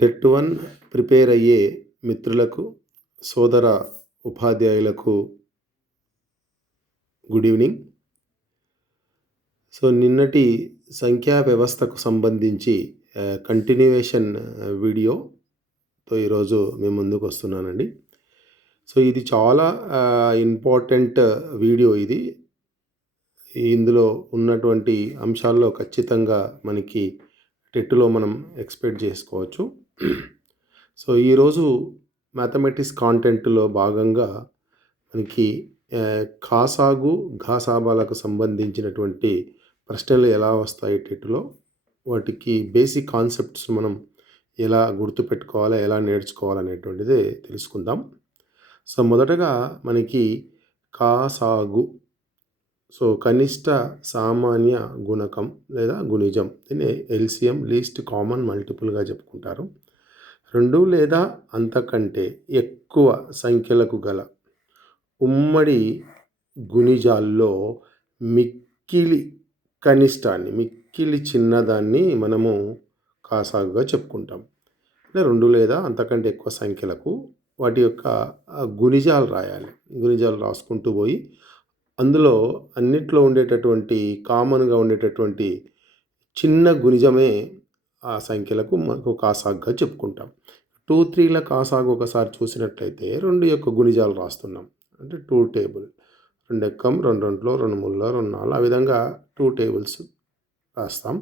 TET 1 prepare అయ్యే మిత్రులకు, సోదర ఉపాధ్యాయులకు గుడ్ ఈవినింగ్. సో నిన్నటి సంఖ్యా వ్యవస్థకు సంబంధించి కంటిన్యూయేషన్ వీడియోతో ఈరోజు మేము ముందుకు వస్తున్నానండి. సో ఇది చాలా ఇంపార్టెంట్ వీడియో. ఇందులో ఉన్నటువంటి అంశాల్లో ఖచ్చితంగా మనకి టెట్లో మనం ఎక్స్పెక్ట్ చేసుకోవచ్చు. సో ఈరోజు మ్యాథమెటిక్స్ కాంటెంట్లో భాగంగా మనకి ఖాసాగు ఘాసాబాలకు సంబంధించినటువంటి ప్రశ్నలు ఎలా వస్తాయి టెట్లో, వాటికి బేసిక్ కాన్సెప్ట్స్ మనం ఎలా గుర్తుపెట్టుకోవాలా, ఎలా నేర్చుకోవాలనేటువంటిది తెలుసుకుందాం. సో మొదటగా మనకి ఖాసాగు, సో కనిష్ట సామాన్య గుణకం లేదా గుణిజం, దీన్ని ఎల్సిఎం లీస్ట్ కామన్ మల్టిపుల్గా చెప్పుకుంటారు. 2 లేదా అంతకంటే ఎక్కువ సంఖ్యలకు గల ఉమ్మడి గుణిజాల్లో మిక్కిలి కనిష్టాన్ని, మిక్కిలి చిన్నదాన్ని మనము ఖాసాగుగా చెప్పుకుంటాం. అంటే 2 లేదా అంతకంటే ఎక్కువ సంఖ్యలకు వాటి యొక్క గుణిజాలు రాయాలి. గుణిజాలు రాసుకుంటూ పోయి అందులో అన్నిట్లో ఉండేటటువంటి కామన్గా ఉండేటటువంటి చిన్న గుణిజమే ఆ సంఖ్యలకు మనకు ఖాసాగుగా చెప్పుకుంటాం. 2, 3ల ఖాసాగు ఒకసారి చూసినట్లయితే 2 యొక్క గుణిజాలు రాస్తున్నాం. అంటే 2 టేబుల్, 2 ఎక్కం, 2 రెంట్లో, 2 మూడులో, 2 నాలుగు, ఆ విధంగా 2 టేబుల్స్ రాస్తాం.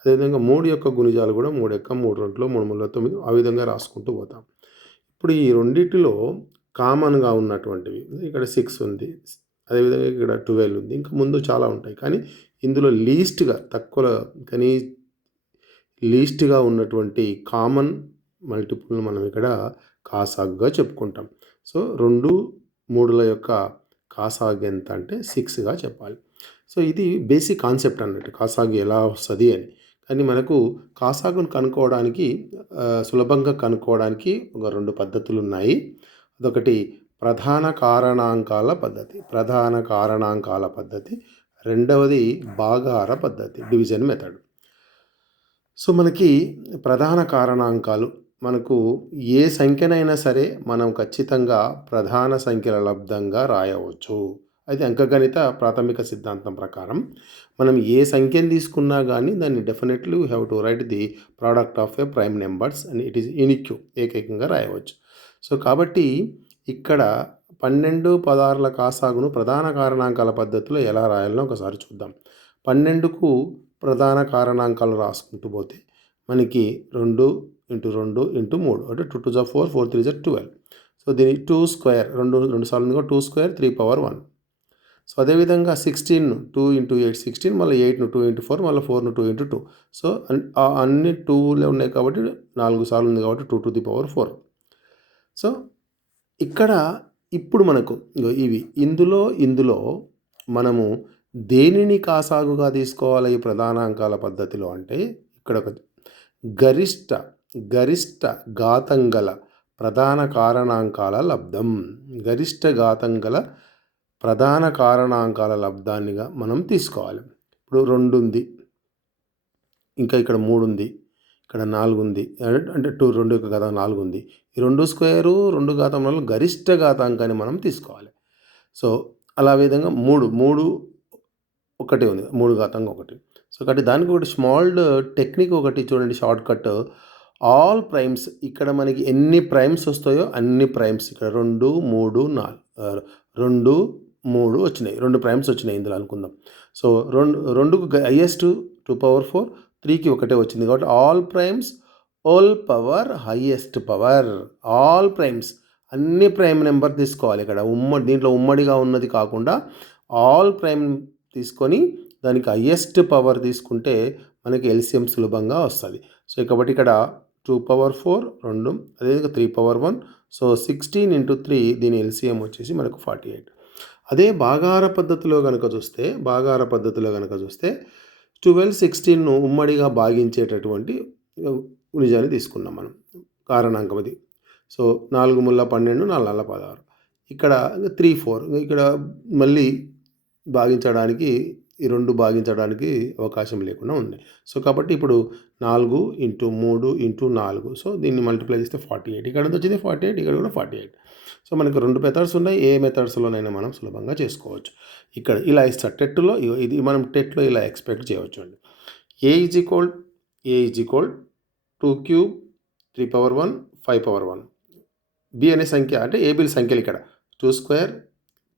అదేవిధంగా 3 యొక్క గుణిజాలు కూడా 3 ఎక్కం, 3 రెంట్లో, 3 మూడులో, 9, ఆ విధంగా రాసుకుంటూ పోతాం. ఇప్పుడు ఈ రెండిటిలో కామన్గా ఉన్నటువంటివి, ఇక్కడ 6 ఉంది, అదేవిధంగా ఇక్కడ 12 ఉంది, ఇంకా ముందు చాలా ఉంటాయి. కానీ ఇందులో లీస్ట్గా ఉన్నటువంటి కామన్ మల్టిపుల్ మనం ఇక్కడ ఖాసాగుగా చెప్పుకుంటాం. సో 2, 3ల యొక్క ఖాసాగు ఎంత అంటే 6గా చెప్పాలి. సో ఇది బేసిక్ కాన్సెప్ట్ అన్నట్టు, ఖాసాగు ఎలా వస్తుంది అని. కానీ మనకు ఖాసాగును కనుక్కోవడానికి, సులభంగా కనుక్కోవడానికి ఒక 2 పద్ధతులు ఉన్నాయి. అదొకటి ప్రధాన కారణాంకాల పద్ధతి, రెండవది భాగాహార పద్ధతి, డివిజన్ మెథడ్. సో మనకి ప్రధాన కారణాంకాలు, మనకు ఏ సంఖ్యనైనా సరే మనం ఖచ్చితంగా ప్రధాన సంఖ్యల లబ్దంగా రాయవచ్చు. అయితే అంకగణిత ప్రాథమిక సిద్ధాంతం ప్రకారం మనం ఏ సంఖ్యను తీసుకున్నా కానీ దాన్ని definitely you have to write the product of a prime numbers and it is unique, ఏకైకంగా రాయవచ్చు. సో కాబట్టి ఇక్కడ 12, 16ల ఖాసాగును ప్రధాన కారణాంకాల పద్ధతిలో ఎలా రాయాలో ఒకసారి చూద్దాం. 12కు ప్రధాన కారణాంకాలు రాసుకుంటూ పోతే మనకి 2 × 2 × 3 అంటే 2 2 4, 4 3 12. సో దీని 2 స్క్వేర్, 2 సార్లు 2 స్క్వేర్ 3/1. సో అదేవిధంగా 16 2 × 8 16, మళ్ళీ 8ను 2 × 4, మళ్ళీ 4ను 2 × 2. సో అన్ని 2లే ఉన్నాయి కాబట్టి 4 సార్లు ఉంది కాబట్టి 2 to the power 4. సో ఇక్కడ ఇప్పుడు మనకు ఇవి ఇందులో మనము దేనిని ఖాసాగుగా తీసుకోవాలి ఈ ప్రధాన అంకాల పద్ధతిలో అంటే, ఇక్కడ ఒక గరిష్ట ఘాతంగల ప్రధాన కారణాంకాల లబ్ధం, గరిష్ట ఘాతంగల ప్రధాన కారణాంకాల లబ్ధాన్నిగా మనం తీసుకోవాలి. ఇప్పుడు 2 ఉంది, ఇంకా ఇక్కడ 3 ఉంది, ఇక్కడ 4 ఉంది, అంటే 2 యొక్క ఘాతం 4 ఉంది. ఈ 2 స్క్వేరు 2 ఘాతంలో గరిష్ట ఘాతాంకాన్ని మనం తీసుకోవాలి. సో అలా విధంగా 3 ఒకటి ఉంది, 3 ఘాతంగా 1. సో కాబట్టి దానికి ఒకటి స్మాల్ టెక్నిక్ ఒకటి చూడండి, షార్ట్ కట్. ఆల్ ప్రైమ్స్, ఇక్కడ మనకి ఎన్ని ప్రైమ్స్ వస్తాయో అన్ని ప్రైమ్స్, ఇక్కడ 2 3 4, 2 3 వచ్చినాయి, 2 ప్రైమ్స్ వచ్చినాయి ఇందులో అనుకుందాం. సో 2కు హైయెస్ట్ 2/4, 3కి ఒకటే వచ్చింది కాబట్టి all primes whole power highest power. All primes, అన్ని ప్రైమ్ నెంబర్ తీసుకోవాలి. ఇక్కడ దీంట్లో ఉమ్మడిగా ఉన్నది కాకుండా ఆల్ ప్రైమ్ తీసుకొని దానికి హైయెస్ట్ పవర్ తీసుకుంటే మనకి ఎల్సిఎం సులభంగా వస్తుంది. సో కాబట్టి ఇక్కడ 2/4 2, అదేవిధంగా 3/1. సో 16 × 3, దీని ఎల్సిఎం వచ్చేసి మనకు 48. అదే భాగాహార పద్ధతిలో కనుక చూస్తే 12 16ను ఉమ్మడిగా భాగించేటటువంటి నిజాన్ని తీసుకున్నాం మనం, కారణాంకం అది. సో 4 ముళ్ళ 12, 4 నాళ్ళ 16. ఇక్కడ 3 4, ఇక్కడ మళ్ళీ భాగించడానికి ఈ 2 భాగించడానికి అవకాశం లేకుండా ఉంది. సో కాబట్టి ఇప్పుడు 4 × 3 × 4. సో దీన్ని మల్టిప్లై చేస్తే 48. ఇక్కడ నుంచి వచ్చింది 48, ఇక్కడ కూడా 48. సో మనకు 2 మెథడ్స్ ఉన్నాయి. ఏ మెథడ్స్‌లోనైనా మనం సులభంగా చేసుకోవచ్చు. ఇక్కడ ఇలా ఇస్తారు టెట్‌లో, ఇది మనం టెట్‌లో ఇలా ఎక్స్పెక్ట్ చేయవచ్చు అండి. A is equal 2 cube 3 power 1 5 power 1. B అనే సంఖ్య అంటే ఏబీల సంఖ్యలు ఇక్కడ 2 స్క్వేర్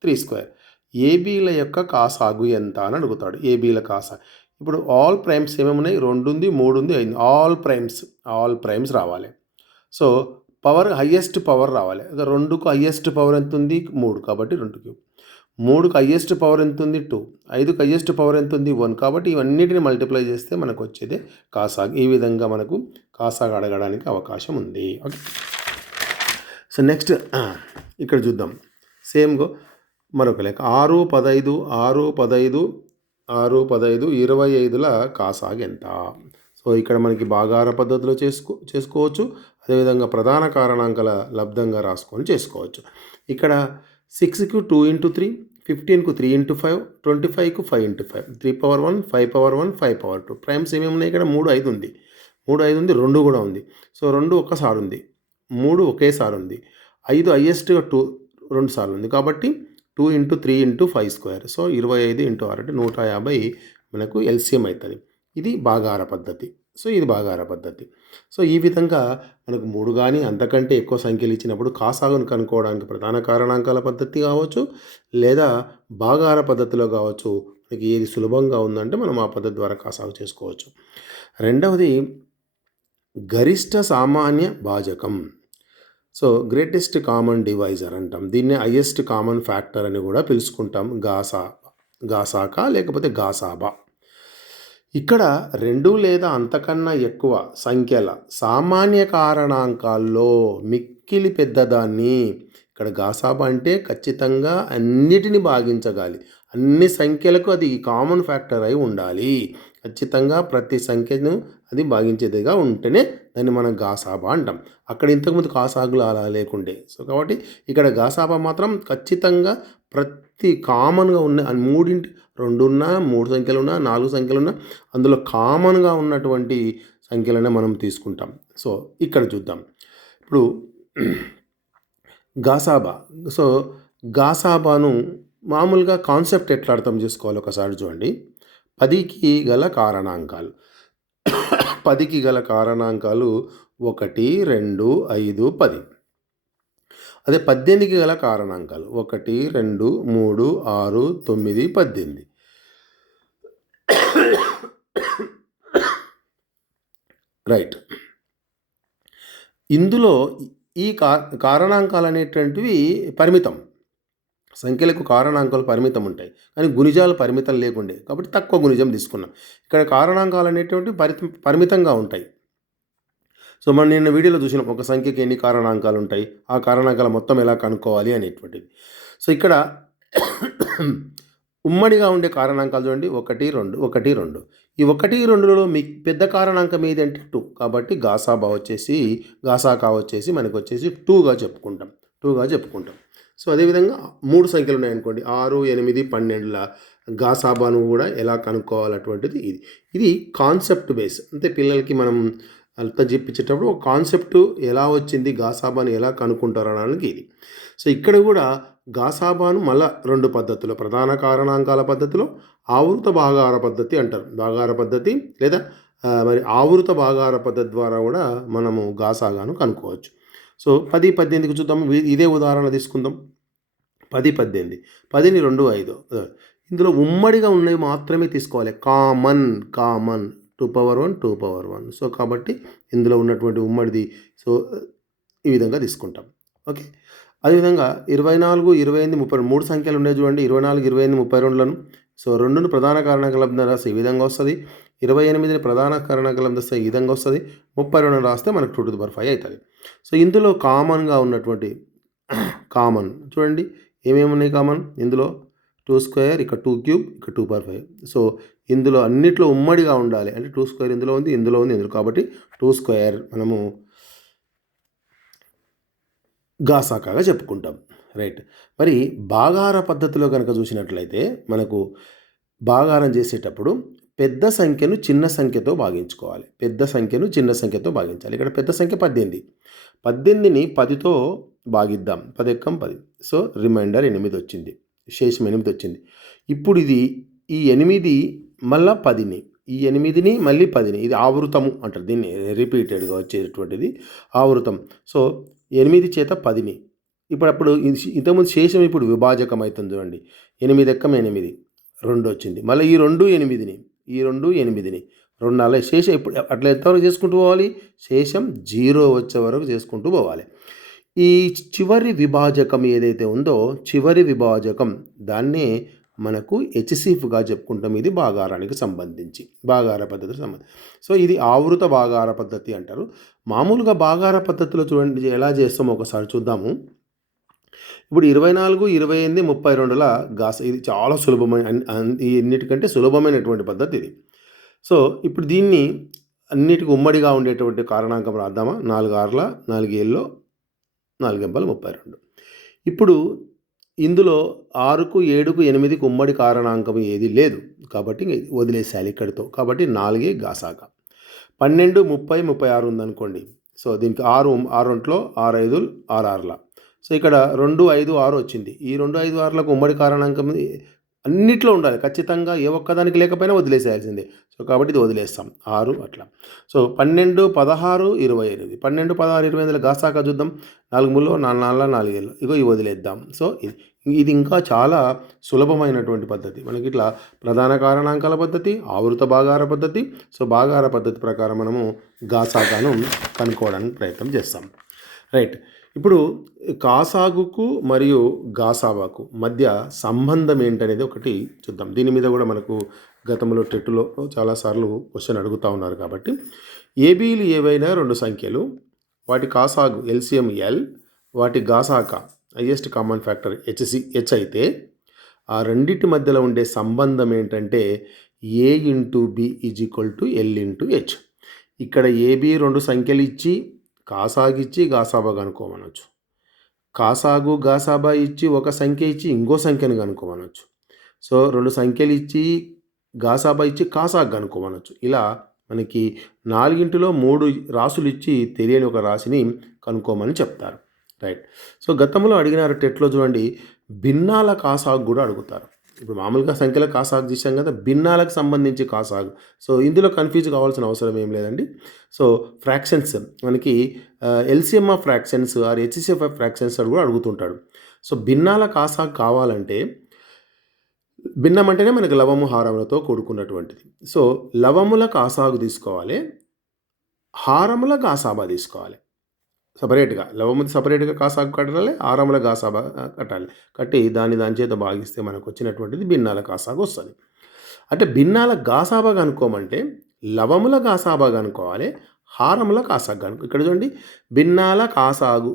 3 స్క్వేర్. ఏబీల యొక్క కాసాగు ఎంత అని అడుగుతాడు. ఏబీల కాసా. ఇప్పుడు ఆల్ ప్రైమ్స్ ఏమేమున్నాయి? 2 ఉంది, 3 ఉంది, 5. ఆల్ ప్రైమ్స్ రావాలి. సో పవర్ హయ్యెస్ట్ పవర్ రావాలి. 2కు హయ్యెస్ట్ పవర్ ఎంత ఉంది? 3, కాబట్టి 2 క్యూబ్. 3కు హయ్యెస్ట్ పవర్ ఎంత ఉంది? 2. 5కు హయ్యెస్ట్ పవర్ ఎంత ఉంది? 1. కాబట్టి ఇవన్నిటిని మల్టిప్లై చేస్తే మనకు వచ్చేదే కాసాగు. ఈ విధంగా మనకు కాసాగు అడగడానికి అవకాశం ఉంది. ఓకే. సో నెక్స్ట్ ఇక్కడ చూద్దాం. సేమ్గా మరొక లెక్క 6, 15, 25ల కాసాగు ఎంత? సో ఇక్కడ మనకి భాగాహార పద్ధతిలో చేసుకోవచ్చు. అదేవిధంగా ప్రధాన కారణాంకాల లబ్ధంగా రాసుకొని చేసుకోవచ్చు. ఇక్కడ 6కు 2 × 3, 15కు 3 × 5, 25కు 5 × 5, 3 పవర్ 1 5 పవర్ 1 5 పవర్ 2. ప్రైమ్స్ ఏమేమి ఉన్నాయి? ఇక్కడ 3 5 ఉంది, 2 కూడా ఉంది. సో 2 ఒక్కసారి ఉంది, 3 ఒకేసారి ఉంది, 5 హయ్యెస్ట్గా 2 సార్లు ఉంది. కాబట్టి 2 × 3 × 5 స్క్వేర్. సో 25 × 6 అంటే 150 మనకు ఎల్సిఎం అవుతుంది. ఇది భాగాహార పద్ధతి. సో ఇది భాగాహార పద్ధతి. సో ఈ విధంగా మనకు 3 కానీ అంతకంటే ఎక్కువ సంఖ్యలు ఇచ్చినప్పుడు కాసాగును కనుక్కోవడానికి ప్రధాన కారణాంకాల పద్ధతి కావచ్చు, లేదా భాగాహార పద్ధతిలో కావచ్చు. మనకి ఏది సులభంగా ఉందంటే మనం ఆ పద్ధతి ద్వారా కాసాగు చేసుకోవచ్చు. రెండవది గరిష్ట సామాన్య భాజకం. సో గ్రేటెస్ట్ కామన్ డివైజర్ అంటాం. దీన్ని హైయెస్ట్ కామన్ ఫ్యాక్టర్ అని కూడా పిలుచుకుంటాం. గాసాకా లేకపోతే గాసాబా. ఇక్కడ 2 లేదా అంతకన్నా ఎక్కువ సంఖ్యల సామాన్య కారణాంకాల్లో మిక్కిలి పెద్దదాన్ని. ఇక్కడ గాసాబా అంటే ఖచ్చితంగా అన్నిటిని భాగించగాలి. అన్ని సంఖ్యలకు అది కామన్ ఫ్యాక్టర్ అయి ఉండాలి. ఖచ్చితంగా ప్రతి సంఖ్యను అది భాగించేదిగా ఉంటేనే దాన్ని మనం గాసాబా అంటాం. అక్కడ ఇంతకుముందు కాసాగులు అలా లేకుండే. సో కాబట్టి ఇక్కడ గాసాబా మాత్రం ఖచ్చితంగా ప్రతి కామన్గా ఉన్న 2 ఉన్నా, 3 సంఖ్యలున్నా, 4 సంఖ్యలున్నా అందులో కామన్గా ఉన్నటువంటి సంఖ్యలనే మనం తీసుకుంటాం. సో ఇక్కడ చూద్దాం. ఇప్పుడు గాసాబా. సో గాసాబాను మామూలుగా కాన్సెప్ట్ ఎట్లా అర్థం చేసుకోవాలి ఒకసారి చూడండి. 10కి గల కారణాంకాలు 10కి గల కారణాంకాలు 1, 2, 5, 10. అదే 18కి గల కారణాంకాలు 1, 2, 3, 6, 9, 18. రైట్. ఇందులో ఈ కారణాంకాలు అనేటువంటివి పరిమితం. సంఖ్యలకు కారణాంకాలు పరిమితం ఉంటాయి, కానీ గుణిజాలు పరిమితం లేకుండే, కాబట్టి తక్కువ గుణిజం తీసుకున్నాం. ఇక్కడ కారణాంకాలు అనేటువంటి పరిమితంగా ఉంటాయి. సో మనం నిన్న వీడియోలో చూసినాం ఒక సంఖ్యకి ఎన్ని కారణాంకాలు ఉంటాయి, ఆ కారణాంకాల మొత్తం ఎలా కనుక్కోవాలి అనేటువంటిది. సో ఇక్కడ ఉమ్మడిగా ఉండే కారణాంకాలు చూడండి 1, 2, 1, 2. ఈ 1, 2లో మీ పెద్ద కారణాంకం ఏది అంటే 2. కాబట్టి గాసాకా వచ్చేసి మనకు వచ్చేసి 2గా చెప్పుకుంటాం. సో అదేవిధంగా 3 సంఖ్యలు ఉన్నాయనుకోండి 6, 8, 12ల గాసాబాను కూడా ఎలా కనుక్కోవాలటువంటిది ఇది కాన్సెప్ట్ బేస్. అంటే పిల్లలకి మనం అర్థం చెప్పించేటప్పుడు ఒక కాన్సెప్ట్ ఎలా వచ్చింది, గాసాబాను ఎలా కనుక్కుంటారు అనడానికి ఇది. సో ఇక్కడ కూడా గాసాబాను మళ్ళా 2 పద్ధతులు, ప్రధాన కారణాంకాల పద్ధతిలో ఆవృత భాగాహార పద్ధతి అంటారు. భాగాహార పద్ధతి లేదా మరి ఆవృత భాగాహార పద్ధతి ద్వారా కూడా మనము గాసాగాను కనుక్కోవచ్చు. సో 10, 18కి చూద్దాం. ఇదే ఉదాహరణ తీసుకుందాం. 10, 18. 10ని 2, 5. ఇందులో ఉమ్మడిగా ఉన్నవి మాత్రమే తీసుకోవాలి. Common 2 power 1, 2 power 1. సో కాబట్టి ఇందులో ఉన్నటువంటి ఉమ్మడిది సో ఈ విధంగా తీసుకుంటాం. ఓకే. అదేవిధంగా 24, 28, 30 3 సంఖ్యలు ఉన్నాయి చూడండి. 24, 28, 32లను సో 2ను ప్రధాన కారణాంకాల లబ్ధం రాస్తే ఈ విధంగా వస్తుంది. 28ని ప్రధాన కారణాంకాల లబ్ధం రాస్తే ఈ విధంగా వస్తుంది. 32ని రాస్తే మనకు 2^5 అవుతుంది. సో ఇందులో కామన్గా ఉన్నటువంటి కామన్ చూడండి ఏమేమి ఉన్నాయి కామన్. ఇందులో 2 స్క్వేర్, ఇక్కడ 2 క్యూబ్, ఇక్కడ 2/5. సో ఇందులో అన్నిట్లో ఉమ్మడిగా ఉండాలి అంటే 2 స్క్వేర్ ఇందులో ఉంది. కాబట్టి 2 స్క్వేర్ మనము గాసాకాగా చెప్పుకుంటాం. రైట్. మరి భాగాహార పద్ధతిలో కనుక చూసినట్లయితే మనకు భాగారం చేసేటప్పుడు పెద్ద సంఖ్యను చిన్న సంఖ్యతో భాగించుకోవాలి. పెద్ద సంఖ్యను చిన్న సంఖ్యతో భాగించాలి. ఇక్కడ పెద్ద సంఖ్య 18. 18ని 10తో భాగిద్దాం. 10 ఎక్కం 10. సో రిమైండర్ 8 వచ్చింది. శేషం 8 వచ్చింది. ఇప్పుడు ఈ 8 మళ్ళా 10ని, ఈ 8ని మళ్ళీ 10ని, ఇది ఆవృతము అంటారు దీన్ని, రిపీటెడ్గా వచ్చేటువంటిది ఆవృతం. సో 8 చేత 10ని, అప్పుడు ఇంతకుముందు శేషం ఇప్పుడు విభాజకం అవుతుంది చూడండి. 8 ఎక్కం 8, 2 వచ్చింది. మళ్ళీ ఈ 2 8ని, ఈ 2 8ని, 2 అలా శేషం ఇప్పుడు అట్లా ఎంతవరకు చేసుకుంటూ పోవాలి? శేషం 0 వచ్చే వరకు చేసుకుంటూ పోవాలి. ఈ చివరి విభాజకం ఏదైతే ఉందో, చివరి విభాజకం దాన్నే మనకు హెచ్సిఎఫ్గా చెప్పుకుంటాం. ఇది భాగారానికి సంబంధించి, భాగార పద్ధతికి సంబంధించి. సో ఇది ఆవృత భాగార పద్ధతి అంటారు. మామూలుగా భాగార పద్ధతిలో చూడండి ఎలా చేస్తామో ఒకసారి చూద్దాము. ఇప్పుడు 24, 28, 32ల గాస, ఇది చాలా సులభమైన, అన్నిటికంటే సులభమైనటువంటి పద్ధతి ఇది. సో ఇప్పుడు దీన్ని అన్నిటికీ ఉమ్మడిగా ఉండేటువంటి కారణాంకం రాద్దామా? 4 6ల 4 7లో 4 ఎంబల 32. ఇప్పుడు ఇందులో 6కు 7కు 8కు ఉమ్మడి కారణాంకం ఏది లేదు కాబట్టి వదిలేసేయాలి ఇక్కడితో. కాబట్టి 4 గాసాగా. 12, 30, 36 ఉందనుకోండి. సో దీనికి 6 6 6 5 6 6ల. సో ఇక్కడ 2 5 6 వచ్చింది. ఈ 2 5 6లకు ఉమ్మడి కారణాంకం అన్నిట్లో ఉండాలి ఖచ్చితంగా, ఏ ఒక్కదానికి లేకపోయినా వదిలేసేయాల్సిందే. సో కాబట్టి ఇది వదిలేస్తాం 6 అట్లా. సో 12, 16, 28. 12, 16, 28 గాసాకా చూద్దాం. 4 3 4 4 4 7. ఇగో ఇవి వదిలేద్దాం. సో ఇది ఇంకా చాలా సులభమైనటువంటి పద్ధతి. మనకి ఇట్లా ప్రధాన కారణాంకాల పద్ధతి, ఆవృత భాగార పద్ధతి. సో భాగార పద్ధతి ప్రకారం మనము గాసాకాను కనుక్కోవడానికి ప్రయత్నం చేస్తాం. రైట్. ఇప్పుడు కాసాగుకు మరియు గాసాబాకు మధ్య సంబంధం ఏంటనేది ఒకటి చూద్దాం. దీని మీద కూడా మనకు గతంలో టెట్లో చాలాసార్లు క్వశ్చన్ అడుగుతూ ఉన్నారు. కాబట్టి ఏబీలు ఏవైనా 2 సంఖ్యలు, వాటి కాసాగు ఎల్సిఎం ఎల్, వాటి గాసాక హైయెస్ట్ కామన్ ఫ్యాక్టర్ హెచ్ అయితే ఆ రెండింటి మధ్యలో ఉండే సంబంధం ఏంటంటే A into B is equal to L into H. ఇక్కడ ఏబీ 2 సంఖ్యలు ఇచ్చి కాసాగిచ్చి గాసాబా కనుక్కోమనొచ్చు. కాసాగు గాసాబా ఇచ్చి ఒక సంఖ్య ఇచ్చి ఇంకో సంఖ్యను కనుక్కోమనొచ్చు. సో 2 సంఖ్యలు ఇచ్చి గాసాబా ఇచ్చి కాసాగు కనుక్కోమనొచ్చు. ఇలా మనకి 4లో 3 రాసులు ఇచ్చి తెలియని ఒక రాశిని కనుక్కోమని చెప్తారు. రైట్. సో గతంలో అడిగినారు టెట్లో చూడండి, భిన్నాల కాసాగు కూడా అడుగుతారు. ఇప్పుడు మామూలుగా సంఖ్యల కాసాగు చేసాం కదా, భిన్నాలకు సంబంధించి కాసాగు. సో ఇందులో కన్ఫ్యూజ్ కావాల్సిన అవసరం ఏం లేదండి. సో ఫ్రాక్షన్స్ మనకి LCM of fractions or HCF of fractions అని కూడా అడుగుతుంటాడు. సో భిన్నాల కాసాగు కావాలంటే, భిన్నం అంటేనే మనకి లవము హారములతో కూడుకున్నటువంటిది. సో లవముల కాసాగు తీసుకోవాలి, హారముల గాసాబా తీసుకోవాలి. సపరేట్గా లవముది సపరేట్గా కాసాగు కట్టాలి, హారముల గాసాబా కట్టాలి. కట్టి దాని చేత భాగిస్తే మనకు వచ్చినటువంటిది భిన్నాల కాసాగు వస్తుంది. అంటే భిన్నాల గాసాబా కనుక్కోమంటే లవముల గాసాబా కనుక్కోవాలి, హారముల కాసాగు కనుక్కో. ఇక్కడ చూడండి, భిన్నాల కాసాగు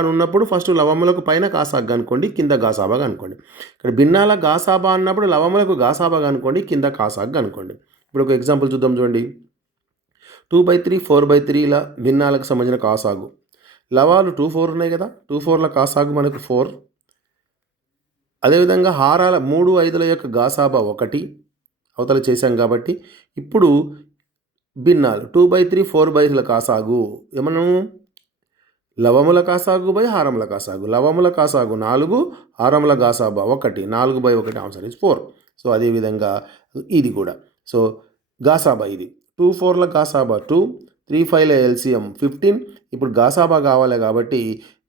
అని ఉన్నప్పుడు ఫస్ట్ లవములకు పైన కాసాగు కనుక్కోండి, కింద గాసాబా కనుక్కోండి. ఇక్కడ భిన్నాల గాసాబా అన్నప్పుడు లవములకు గాసాబా కనుక్కోండి, కింద కాసాగు కనుక్కోండి. ఇప్పుడు ఒక ఎగ్జాంపుల్ చూద్దాం చూడండి. 2/3, 4/3ల భిన్నాలకు సంబంధించిన కాసాగు. లవాలు 2 4 ఉన్నాయి కదా, 2 4ల కాసాగు మనకు 4. అదేవిధంగా హారాల 3 5ల యొక్క గాసాబా 1 అవతల చేశాం. కాబట్టి ఇప్పుడు భిన్నాలు 2/3, 4/3ల కాసాగు ఏమన్నాము? లవముల కాసాగు బై హారముల కాసాగు. లవముల కాసాగు 4, హారముల గాసాబా 1, 4/1 answer is 4. సో అదేవిధంగా ఇది కూడా. సో గాసాబా ఇది 2 4ల గాసాబా 2, 3 5ల ఎల్సిఎం 15. ఇప్పుడు గాసాబా కావాలి కాబట్టి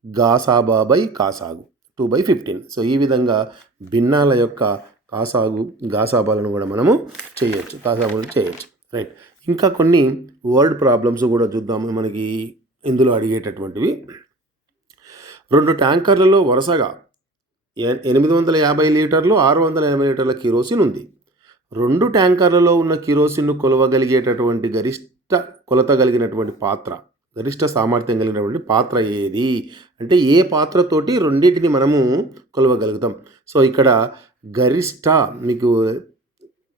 గాసాబా బై కాసాగు 2/15. సో ఈ విధంగా భిన్నాల యొక్క కాసాగు గాసాబాలను కూడా మనము చేయొచ్చు, కాసాబాలను చేయొచ్చు. రైట్. ఇంకా కొన్ని వర్డ్ ప్రాబ్లమ్స్ కూడా చూద్దాము. మనకి ఇందులో అడిగేటటువంటివి 2 ట్యాంకర్లలో వరుసగా 850 లీటర్లు 680 లీటర్ల కిరోసిన్ ఉంది. 2 ట్యాంకర్లలో ఉన్న కిరోసిన్ను కొలవగలిగేటటువంటి కొలత కలిగినటువంటి పాత్ర, గరిష్ట సామర్థ్యం కలిగినటువంటి పాత్ర ఏది అంటే ఏ పాత్రతోటి రెండింటిని మనము కొలవగలుగుతాం. సో ఇక్కడ గరిష్ట, మీకు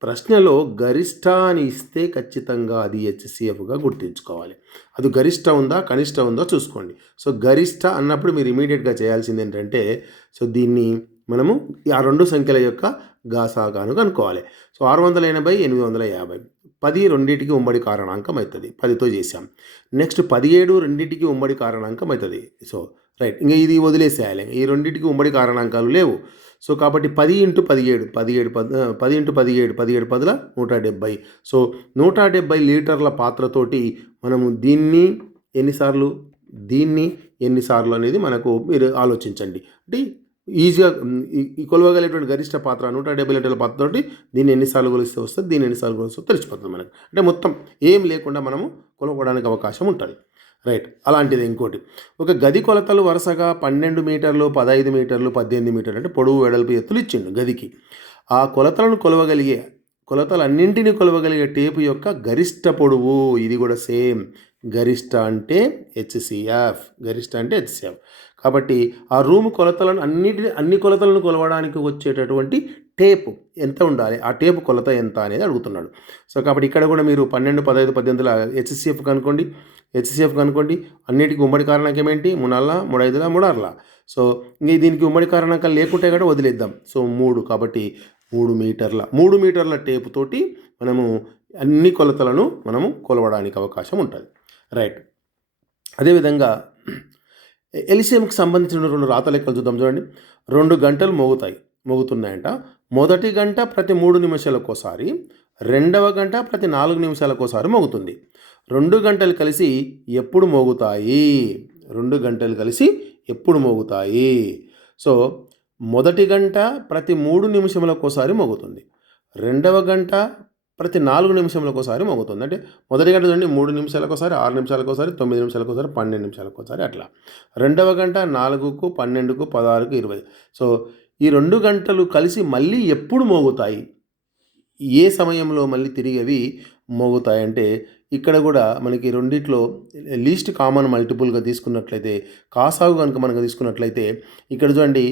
ప్రశ్నలో గరిష్ట అని ఇస్తే ఖచ్చితంగా అది హెచ్సిఎఫ్గా గుర్తుంచుకోవాలి. అది గరిష్ట ఉందా కనిష్ట ఉందా చూసుకోండి. సో గరిష్ట అన్నప్పుడు మీరు ఇమీడియట్గా చేయాల్సింది ఏంటంటే, సో దీన్ని మనము ఆ రెండు సంఖ్యల యొక్క గాసాగాను కనుక్కోవాలి. సో 680 850 10 రెండింటికి ఉమ్మడి కారణాంకం అవుతుంది, 10తో చేసాం. నెక్స్ట్ 17 రెండింటికి ఉమ్మడి కారణాంకం అవుతుంది. సో రైట్, ఇంకా ఇది వదిలేసేయాలి, ఈ రెండింటికి ఉమ్మడి కారణాంకాలు లేవు. సో కాబట్టి 10 × 17 17 10 × 17 17 10 170. సో 170 లీటర్ల పాత్రతోటి మనము దీన్ని ఎన్నిసార్లు అనేది మనకు మీరు ఆలోచించండి. అంటే ఈజీగా ఈ కొలవగలిగేటువంటి గరిష్ట పాత్ర 170 లీటర్ల పాత్రతోటి దీన్ని ఎన్నిసార్లు కొలిస్తే వస్తుంది, దీన్ని ఎన్నిసార్లు కొలిస్తే తెలిసిపోతుంది మనకు. అంటే మొత్తం ఏం లేకుండా మనము కొలవడానికి అవకాశం ఉంటుంది. రైట్, అలాంటిది ఇంకోటి, ఒక గది కొలతలు వరుసగా 12 మీటర్లు 15 మీటర్లు 18 మీటర్లు అంటే పొడవు వెడల్పు ఎత్తులు ఇచ్చిండు గదికి. ఆ కొలతలన్నింటినీ కొలవగలిగే టేపు యొక్క గరిష్ట పొడవు, ఇది కూడా సేమ్, గరిష్ట అంటే హెచ్సిఎఫ్. కాబట్టి ఆ రూమ్ కొలతలను అన్ని కొలతలను కొలవడానికి వచ్చేటటువంటి టేపు ఎంత ఉండాలి, ఆ టేపు కొలత ఎంత అనేది అడుగుతున్నాడు. సో కాబట్టి ఇక్కడ కూడా మీరు 12 15 18 హెచ్సిఎఫ్ కనుకోండి. అన్నిటికీ ఉమ్మడి కారణాంకం ఏంటి, 3 3 5 3 సో ఇంక దీనికి ఉమ్మడి కారణాంకాలు లేకుంటే కూడా వదిలేద్దాం. సో 3, కాబట్టి 3 మీటర్ల టేపు తోటి మనము అన్ని కొలతలను మనము కొలవడానికి అవకాశం ఉంటుంది. రైట్, అదేవిధంగా ఎల్సిఎంకి సంబంధించిన 2 రాత లెక్కలు చూద్దాం. చూడండి, 2 గంటలు మోగుతున్నాయంట. మొదటి గంట ప్రతి 3 నిమిషాలకోసారి, రెండవ గంట ప్రతి 4 నిమిషాలకోసారి మోగుతుంది. 2 గంటలు కలిసి ఎప్పుడు మోగుతాయి? సో మొదటి గంట ప్రతి 3 నిమిషములకోసారి మోగుతుంది, రెండవ గంట ప్రతి 4 నిమిషములకోసారి మోగుతుంది. అంటే మొదటి గంట చూడండి 3 నిమిషాలకోసారి, 6 నిమిషాలకోసారి, 9 నిమిషాలకోసారి, 12 నిమిషాలకోసారి అట్లా. రెండవ గంట 4కు, 12కు, 16కు, 20. సో ఈ 2 గంటలు కలిసి మళ్ళీ ఎప్పుడు మోగుతాయి, ఏ సమయంలో మళ్ళీ తిరిగి అవి మోగుతాయంటే ఇక్కడ కూడా మనకి రెండిట్లో లీస్ట్ కామన్ మల్టిపుల్గా తీసుకున్నట్లయితే, కాసాగు కనుక మనకు తీసుకున్నట్లయితే ఇక్కడ చూడండి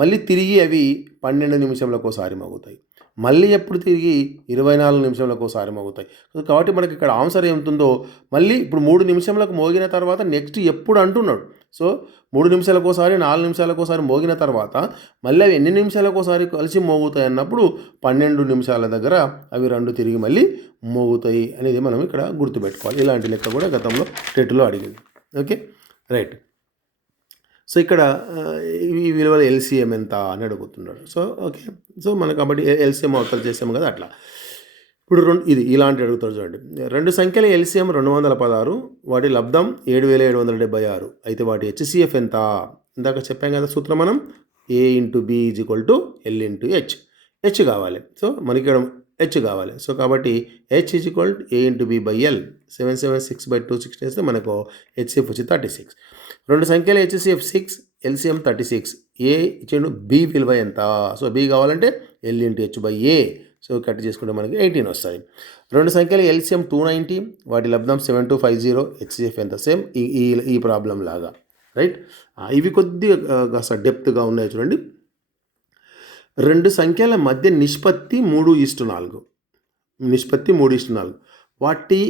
మళ్ళీ తిరిగి అవి 12 నిమిషాలకోసారి మోగుతాయి, మళ్ళీ ఎప్పుడు తిరిగి 24 నిమిషాలకోసారి మోగుతాయి. కాబట్టి మనకి ఇక్కడ ఆన్సర్ ఏముంటుందో, మళ్ళీ ఇప్పుడు 3 నిమిషాలకు మోగిన తర్వాత నెక్స్ట్ ఎప్పుడు అంటున్నాడు. సో 3 నిమిషాలకోసారి 4 నిమిషాలకోసారి మోగిన తర్వాత మళ్ళీ అవి ఎన్ని నిమిషాలకోసారి కలిసి మోగుతాయి అన్నప్పుడు 12 నిమిషాల దగ్గర అవి 2 తిరిగి మళ్ళీ మోగుతాయి అనేది మనం ఇక్కడ గుర్తుపెట్టుకోవాలి. ఇలాంటి లెక్క కూడా గతంలో టెట్లో అడిగింది. Okay, right. సో ఇక్కడ ఈ విలువల ఎల్సిఎం ఎంత అని అడుగుతున్నాడు. సో ఓకే, సో మనం కాబట్టి ఎల్సిఎం అవతలు చేసాము కదా అట్లా. ఇప్పుడు ఇలాంటి అడుగుతాడు చూడండి, 2 సంఖ్యల ఎల్సిఎం 216, వాటి లబ్ధం 7776, అయితే వాటి హెచ్సిఎఫ్ ఎంత? ఇందాక చెప్పాం కదా సూత్రం మనం, A × B = L × H. H కావాలి. సో మనకి ఇక్కడ హెచ్ కావాలి. సో కాబట్టి H A × B/L 776/260 చేస్తే మనకు హెచ్సిఎఫ్ వచ్చి 36. 2 సంఖ్యల హెచ్సిఎఫ్ 6, ఎల్సిఎం 36. ఏ ఇచ్చిండు, B విలువ ఎంత? సో B కావాలంటే L × H/A. సో కట్ చేసుకుంటే మనకి 18 వస్తుంది. 2 సంఖ్యల ఎల్సిఎం 290, వాటి లబ్ధం 7250, హెచ్సిఎఫ్ ఎంత? సేమ్ ఈ ప్రాబ్లం లాగా. రైట్, ఇవి కొద్దిగా కాస్త డెప్త్గా ఉన్నాయి చూడండి. 2 సంఖ్యల మధ్య నిష్పత్తి 3:4. వాటి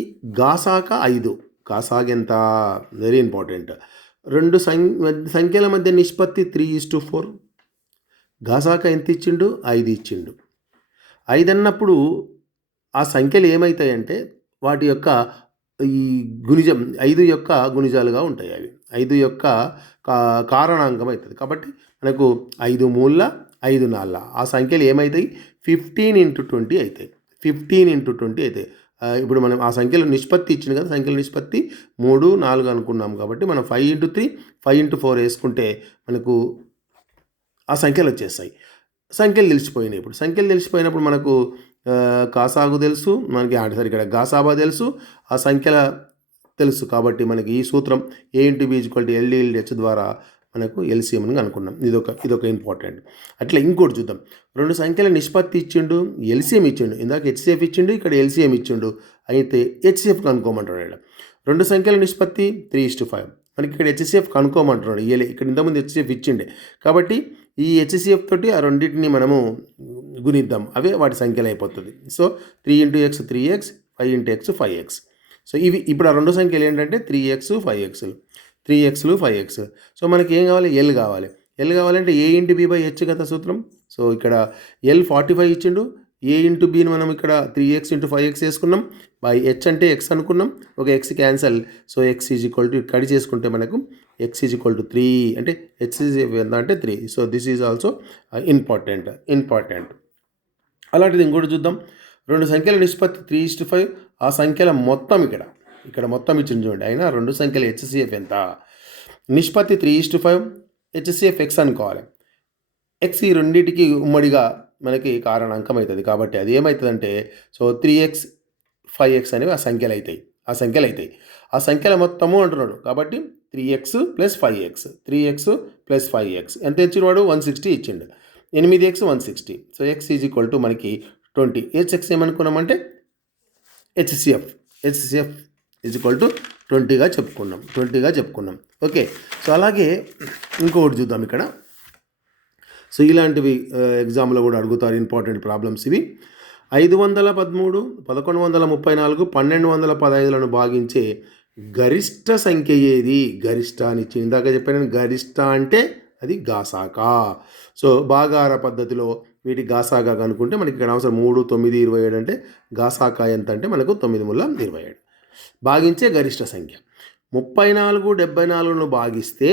గాసాక 5. గాసాగ ఎంత? Very important. 2 సంఖ్యల మధ్య నిష్పత్తి 3:4. గాసాక ఎంత ఇచ్చిండు? 5 ఇచ్చిండు. 5 అన్నప్పుడు ఆ సంఖ్యలు ఏమవుతాయంటే వాటి యొక్క ఈ గుణిజం 5 యొక్క గుణిజాలుగా ఉంటాయి. అవి 5 యొక్క కారణాంకం అవుతుంది. కాబట్టి మనకు 5 3 5 4 ఆ సంఖ్యలు ఏమవుతాయి? 15 × 20 అవుతాయి. 15 × 20 అవుతాయి. ఇప్పుడు మనం ఆ సంఖ్యలో నిష్పత్తి ఇచ్చింది కదా, సంఖ్యల నిష్పత్తి 3 4 అనుకున్నాం కాబట్టి మనం 5 × 3 5 × 4 వేసుకుంటే మనకు ఆ సంఖ్యలు వచ్చేస్తాయి. సంఖ్యలు తెలిసిపోయినాయి. ఇప్పుడు సంఖ్యలు తెలిసిపోయినప్పుడు మనకు కాసాగు తెలుసు, మనకి ఇక్కడ గాసాబా తెలుసు, ఆ సంఖ్యల తెలుసు. కాబట్టి మనకి ఈ సూత్రం A × B = L × H ద్వారా మనకు ఎల్సిఎంని అనుకున్నాం. ఇదొక ఇంపార్టెంట్. అట్లా ఇంకోటి చూద్దాం. 2 సంఖ్యల నిష్పత్తి ఇచ్చిండు, ఎల్సిఎం ఇచ్చిండు. ఇందాక హెచ్సిఎఫ్ ఇచ్చిండు, ఇక్కడ ఎల్సిఎం ఇచ్చిండు. అయితే హెచ్సిఎఫ్ కనుక్కోమంటున్నాడు. 2 సంఖ్యల నిష్పత్తి 3:5. మనకి ఇక్కడ హెచ్సిఎఫ్ కనుక్కోమంటున్నాడు. ఇక్కడ ఇంతకుముందు హెచ్సిఎఫ్ ఇచ్చిండే కాబట్టి ఈ హెచ్సిఎఫ్ తోటి ఆ రెండింటిని మనము గుణిద్దాం, అవే వాటి సంఖ్యలు అయిపోతుంది. So 3 × X 3x, 5 × X 5x. So ఇవి ఇప్పుడు ఆ 2 సంఖ్యలు ఏంటంటే 3x 5x, 3x 5x. So మనకి ఏం కావాలి? ఎల్ కావాలి. ఎల్ కావాలంటే ఏ ఇంటూ బి బై హెచ్ కదా సూత్రం. సో ఇక్కడ ఎల్ 45 ఇచ్చిండు, ఏ ఇంటూ బీని మనం ఇక్కడ 3x ఇంటూ 5x వేసుకున్నాం, బై హెచ్ అంటే ఎక్స్ అనుకున్నాం, ఒక X cancel. So X is equal to కడి చేసుకుంటే మనకు ఎక్స్ ఈజ్ ఈక్వల్ టు 3 అంటే హెచ్ ఈజ్ ఎంత అంటే 3. So this is also important. అలాంటిది ఇంకోటి చూద్దాం. రెండు సంఖ్యల నిష్పత్తి 3:5. ఆ సంఖ్యల మొత్తం ఇక్కడ మొత్తం ఇచ్చింది చూడండి. అయినా రెండు సంఖ్యల హెచ్సిఎఫ్ ఎంత? నిష్పత్తి 3:5, హెచ్సిఎఫ్ ఎక్స్ అనుకోవాలి. ఎక్స్ ఈ రెండింటికి ఉమ్మడిగా మనకి కారణాంకం అవుతుంది. కాబట్టి అది ఏమవుతుందంటే సో 3x 5x అనేవి ఆ సంఖ్యలు అవుతాయి. ఆ సంఖ్యల మొత్తము అంటున్నాడు. కాబట్టి 3x + 5x 3x + 5x ఎంత ఇచ్చిన వాడు 160 ఇచ్చిండు. 8x 160. So x is equal to మనకి 20. హెచ్ఎక్స్ ఏమనుకున్నామంటే హెచ్సిఎఫ్ ఈజ్ ఈక్వల్ టు 20గా చెప్పుకున్నాం. ఓకే. సో అలాగే ఇంకొకటి చూద్దాం ఇక్కడ. సో ఇలాంటివి ఎగ్జామ్లో కూడా అడుగుతారు, ఇంపార్టెంట్ ప్రాబ్లమ్స్ ఇవి. 513, 1134, 1215లను భాగించే గరిష్ట సంఖ్య ఏది? గరిష్ట అని ఇచ్చి ఇందాక చెప్పాను. గరిష్ట అంటే అది గాసాకా. సో భాగాహార పద్ధతిలో వీటి గాసాగా కనుక్కుంటే మనకి ఇక్కడ అవసరం 3, 9, 27 అంటే గాసాకా ఎంత అంటే మనకు 9 × 27 భాగించే గరిష్ట సంఖ్య. 34, 74ను భాగిస్తే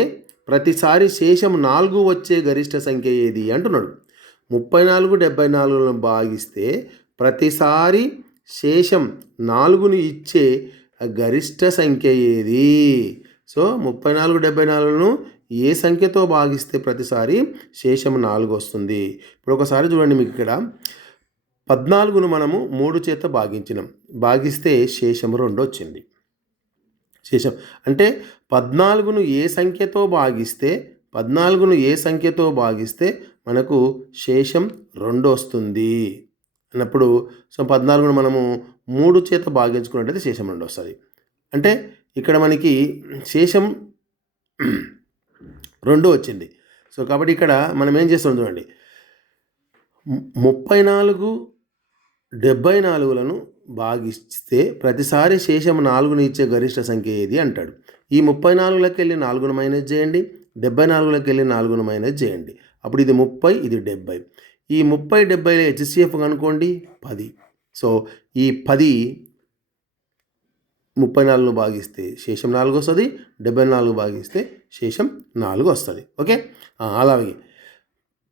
ప్రతిసారి శేషం 4 వచ్చే గరిష్ట సంఖ్య ఏది అంటున్నాడు. 34, 74లను భాగిస్తే ప్రతిసారి శేషం 4ని ఇచ్చే గరిష్ట సంఖ్య ఏది? సో 34, 74లను ఏ సంఖ్యతో భాగిస్తే ప్రతిసారి శేషం 4 వస్తుంది? ఇప్పుడు ఒకసారి చూడండి, మీకు ఇక్కడ 14ను మనము 3 చేత భాగిస్తే శేషం 2 వచ్చింది. శేషం అంటే 14ను ఏ సంఖ్యతో భాగిస్తే మనకు శేషం 2 వస్తుంది అన్నప్పుడు సో 14ను మనము 3 చేత భాగించుకున్నట్టయితే శేషం 2 వస్తుంది. అంటే ఇక్కడ మనకి శేషం 2 వచ్చింది. సో కాబట్టి ఇక్కడ మనం ఏం చేస్తాం చూడండి, 34, 74లను భాగిస్తే ప్రతిసారి శేషం 4ని ఇచ్చే గరిష్ట సంఖ్య ఏది అంటాడు. ఈ 34లోకి వెళ్ళి 4ను మైనస్ చేయండి, 74లోకి వెళ్ళి 4ను మైనస్ చేయండి. అప్పుడు ఇది 30, ఇది 70. ఈ 30, 70లో హెచ్సిఎఫ్ కనుక్కోండి 10. సో ఈ 10 34ను భాగిస్తే శేషం 4 వస్తుంది, 74 భాగిస్తే శేషం 4 వస్తుంది. ఓకే. అలాగే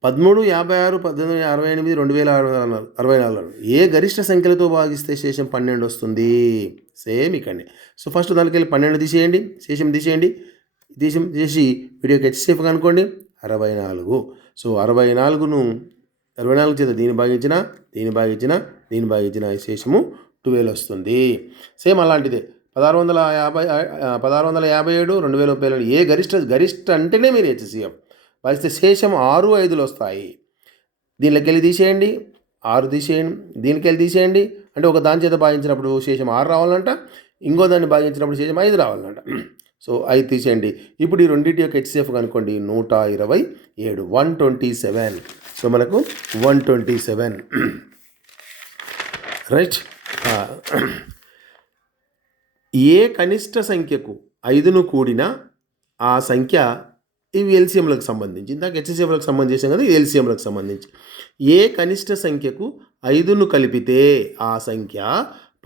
13, 56, 18, 68, 2064 ఏ గరిష్ట సంఖ్యలతో భాగిస్తే శేషం 12 వస్తుంది? సేమ్ ఇక్కడనే. సో ఫస్ట్ దానికి వెళ్ళి 12 తీసేయండి, శేషం తీసేసి వీడియోకి హెచ్సిఎఫ్ కనుక్కోండి 64. సో 64 చేత దీన్ని భాగించిన శేషము 12 వస్తుంది. సేమ్ అలాంటిదే 1657, 2030 ఏ గరిష్ట అంటేనే మీరు హెచ్సిఎఫ్ భాగిస్తే శేషం 6, 5లు వస్తాయి. దీనిలోకి వెళ్ళి తీసేయండి, 6 తీసేయండి, దీనికి వెళ్ళి తీసేయండి. అంటే ఒక దాని చేత భాగించినప్పుడు శేషం 6 రావాలంట, ఇంకో దాన్ని భాగించినప్పుడు శేషం 5 రావాలంట. సో 5 తీసేయండి. ఇప్పుడు ఈ రెండింటి యొక్క హెచ్సిఎఫ్ కనుక్కోండి 127, 127. సో మనకు 127 రైట్. ఏ కనిష్ట సంఖ్యకు 5ను కూడిన ఆ సంఖ్య, ఇవి ఎల్సిఎంలకు సంబంధించి, ఇందాక హెచ్సిఎఫ్లకు సంబంధించాం కదా, ఎల్సిఎంలకు సంబంధించి. ఏ కనిష్ట సంఖ్యకు 5ను కలిపితే ఆ సంఖ్య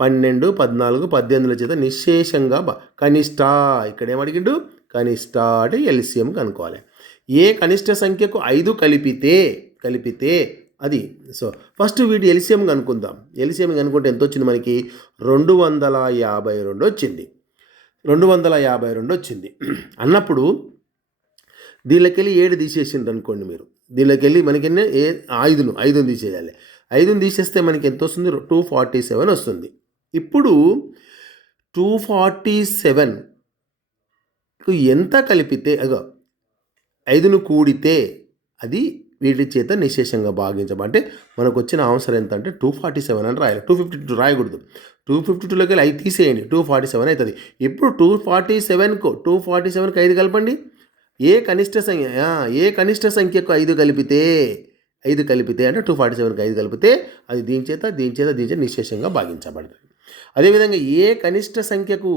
12, 14, 18ల చేత నిశ్శేషంగా కనిష్ట. ఇక్కడ ఏమడిగిండు? కనిష్ట అంటే ఎల్సిఎం కనుక్కోవాలి. ఏ కనిష్ట సంఖ్యకు 5 కలిపితే అది. సో ఫస్ట్ వీటి ఎల్సిఎం కనుక్కుందాం. ఎల్సిఎం కనుక్కుంటే ఎంత వచ్చింది మనకి? 252 వచ్చింది. 252 వచ్చింది అన్నప్పుడు దీనిలోకి వెళ్ళి 7 తీసేసింది అనుకోండి మీరు. దీనిలోకి వెళ్ళి మనకి 5ను తీసేయాలి. 5ను తీసేస్తే మనకి ఎంత వస్తుంది? 247 వస్తుంది. ఇప్పుడు 247కు ఎంత కలిపితే 5ను కూడితే అది వీటి చేత నిశ్శేషంగా భాగించమంటే మనకు వచ్చిన ఆన్సర్ ఎంత అంటే 247 అని రాయాలి. 252 రాయకూడదు. 252లోకి వెళ్ళి 5 తీసేయండి, 247 అవుతుంది. ఇప్పుడు 247కు 5 కలపండి. ఏ కనిష్ట సంఖ్యకు 5 కలిపితే అంటే 247కి 5 కలిపితే అది దీని చేత నిశ్శేషంగా భాగించబడుతుంది. అదేవిధంగా ఏ కనిష్ట సంఖ్యకు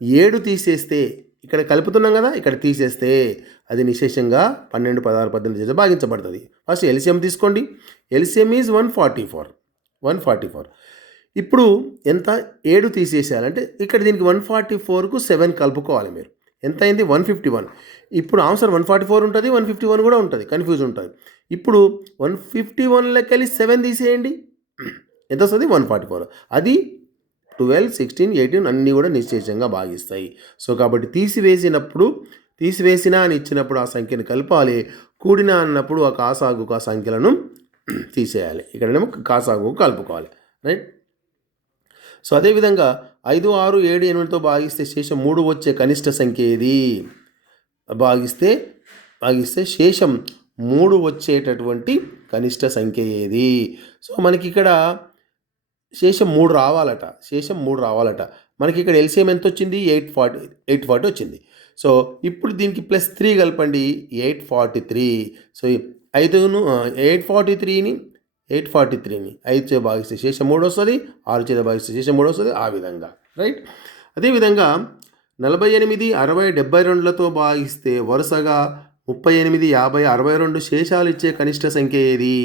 7 తీసేస్తే ఇక్కడ కలుపుతున్నాం కదా, ఇక్కడ తీసేస్తే అది నిశేషంగా 12, 16, 18 చేత భాగించబడుతుంది. ఫస్ట్ ఎల్సిఎం తీసుకోండి. LCM is 144. ఇప్పుడు ఎంత 7 తీసేసేయాలంటే ఇక్కడ దీనికి 144కు 7 కలుపుకోవాలి మీరు. ఎంత అయింది 151. ఇప్పుడు ఆన్సర్ 144 ఉంటుంది, 151 కూడా ఉంటుంది, కన్ఫ్యూజ్ ఉంటుంది. ఇప్పుడు 151లోకి వెళ్ళి 7 తీసేయండి, ఎంత వస్తుంది 144. అది 12, 16, 18 అన్నీ కూడా నిశ్చేషంగా భాగిస్తాయి. సో కాబట్టి తీసివేసిన అని ఇచ్చినప్పుడు ఆ సంఖ్యను కలపాలి, కూడిన అన్నప్పుడు ఆ కాసాగుకు ఆ సంఖ్యలను తీసేయాలి. ఇక్కడనేమో కాసాగు కలుపుకోవాలి, రైట్. సో అదేవిధంగా 5, 6, 7, 8తో భాగిస్తే శేషం 3 వచ్చే కనిష్ట సంఖ్య ఏది? భాగిస్తే శేషం 3 వచ్చేటటువంటి కనిష్ట సంఖ్య ఏది? సో మనకి ఇక్కడ శేషం 3 రావాలట. మనకి ఇక్కడ ఎల్సిఎం ఎంత వచ్చింది? 840 వచ్చింది. సో ఇప్పుడు దీనికి +3 కలపండి, 843. సో 843ని 5 చే భాగిస్తే శేషం 3 వస్తుంది, 6 చేత భాగిస్తే శేషం 3 వస్తుంది, ఆ విధంగా, రైట్. అదేవిధంగా 48, 60, 72లతో భాగిస్తే వరుసగా 38, 50, 62 శేషాలు ఇచ్చే కనిష్ట సంఖ్య ఏది?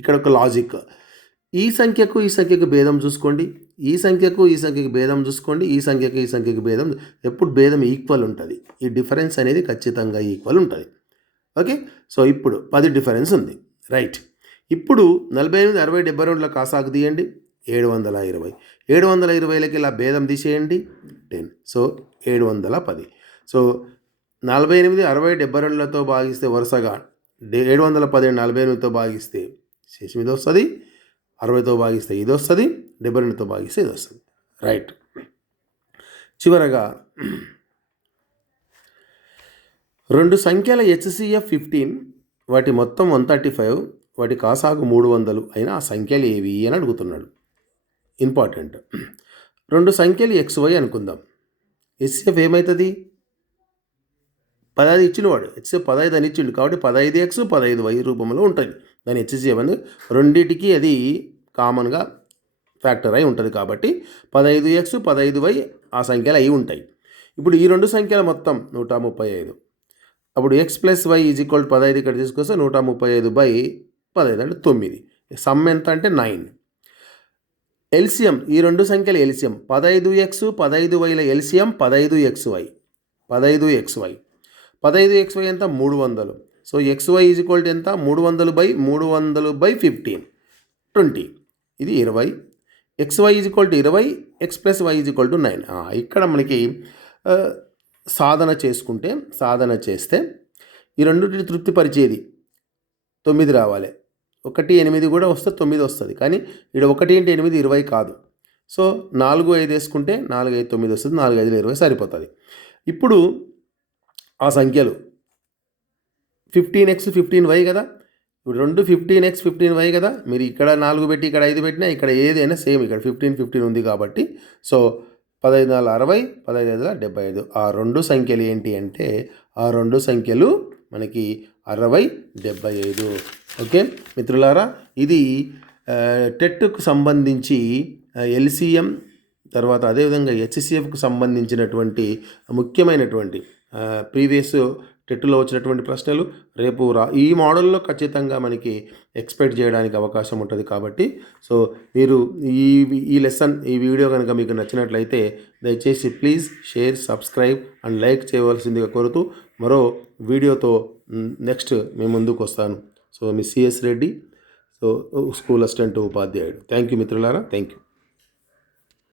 ఇక్కడ ఒక లాజిక్, ఈ సంఖ్యకు భేదం చూసుకోండి, ఈ సంఖ్యకు భేదం చూసుకోండి, ఈ సంఖ్యకు భేదం, ఎప్పుడు భేదం ఈక్వల్ ఉంటుంది, ఈ డిఫరెన్స్ అనేది ఖచ్చితంగా ఈక్వల్ ఉంటుంది. ఓకే, సో ఇప్పుడు 10 డిఫరెన్స్ ఉంది, రైట్. ఇప్పుడు 48, 60, 72ల కాసాకు తీయండి, 720. 720లకి ఇలా భేదం తీసేయండి, 10. సో 710. సో 48, 60, 72లతో భాగిస్తే వరుసగా 710 48తో భాగిస్తే శేషం ఇది వస్తుంది, 60తో భాగిస్తే ఇది వస్తుంది, 72తో భాగిస్తే ఇది వస్తుంది, రైట్. చివరగా 2 సంఖ్యల HCF 15, వాటి మొత్తం 135, వాటి కాసాగు 300 అయినా ఆ సంఖ్యలు ఏవి అని అడుగుతున్నాడు. ఇంపార్టెంట్. 2 సంఖ్యలు XY అనుకుందాం. HCF ఏమవుతుంది? 15 ఇచ్చినవాడు HCF 15 అని ఇచ్చిండు కాబట్టి 15X 15Y రూపంలో ఉంటుంది. దాని HCF అని రెండింటికి అది కామన్గా ఫ్యాక్టర్ అయి ఉంటుంది కాబట్టి 15X 15Y ఆ సంఖ్యలు అయి ఉంటాయి. ఇప్పుడు ఈ 2 సంఖ్యల మొత్తం 135. అప్పుడు X + Y = 15 ఇక్కడ తీసుకొస్తే 135/15 అంటే 9. సమ్ ఎంత అంటే 9. ఎల్సిఎం, ఈ 2 సంఖ్యల LCM 15X 15Yల LCM 15XY. 15XY ఎంత? 300. సో XY = ఎంత? 300/300/15 20. ఇది 20. XY = 20, X + Y = 9. ఇక్కడ మనకి సాధన చేస్తే ఈ రెండింటిని తృప్తిపరిచేది 9 రావాలి. 1, 8 కూడా వస్తే 9 వస్తుంది, కానీ ఇక్కడ 1 × 8 20 కాదు. సో 4, 5 వేసుకుంటే 4, 5, 9 వస్తుంది, 4, 5, 20 సరిపోతుంది. ఇప్పుడు ఆ సంఖ్యలు 15X 15Y కదా, ఇప్పుడు 2 15X 15Y కదా, మీరు ఇక్కడ 4 పెట్టి ఇక్కడ 5 పెట్టినా ఇక్కడ ఏదైనా సేమ్, ఇక్కడ 15 15 ఉంది కాబట్టి సో 15 × 60, 15 × 75. ఆ 2 సంఖ్యలు ఏంటి అంటే ఆ 2 సంఖ్యలు మనకి 60, 75. ఓకే మిత్రులారా, ఇది టెట్కు సంబంధించి ఎల్సిఎం తర్వాత అదేవిధంగా HCFకు సంబంధించినటువంటి ముఖ్యమైనటువంటి ప్రీవియస్ టెట్లో వచ్చినటువంటి ప్రశ్నలు. రేపు ఈ మోడల్లో ఖచ్చితంగా మనకి ఎక్స్పెక్ట్ చేయడానికి అవకాశం ఉంటుంది కాబట్టి సో మీరు ఈ లెసన్ ఈ వీడియో కనుక మీకు నచ్చినట్లయితే దయచేసి please share, subscribe and like చేయవలసిందిగా కోరుతూ మరో వీడియోతో నెక్స్ట్ మేము ముందుకు వస్తాను. సో మీ CS Reddy, so school assistant ఉపాధ్యాయుడు. థ్యాంక్ యూ మిత్రులారా, థ్యాంక్ యూ.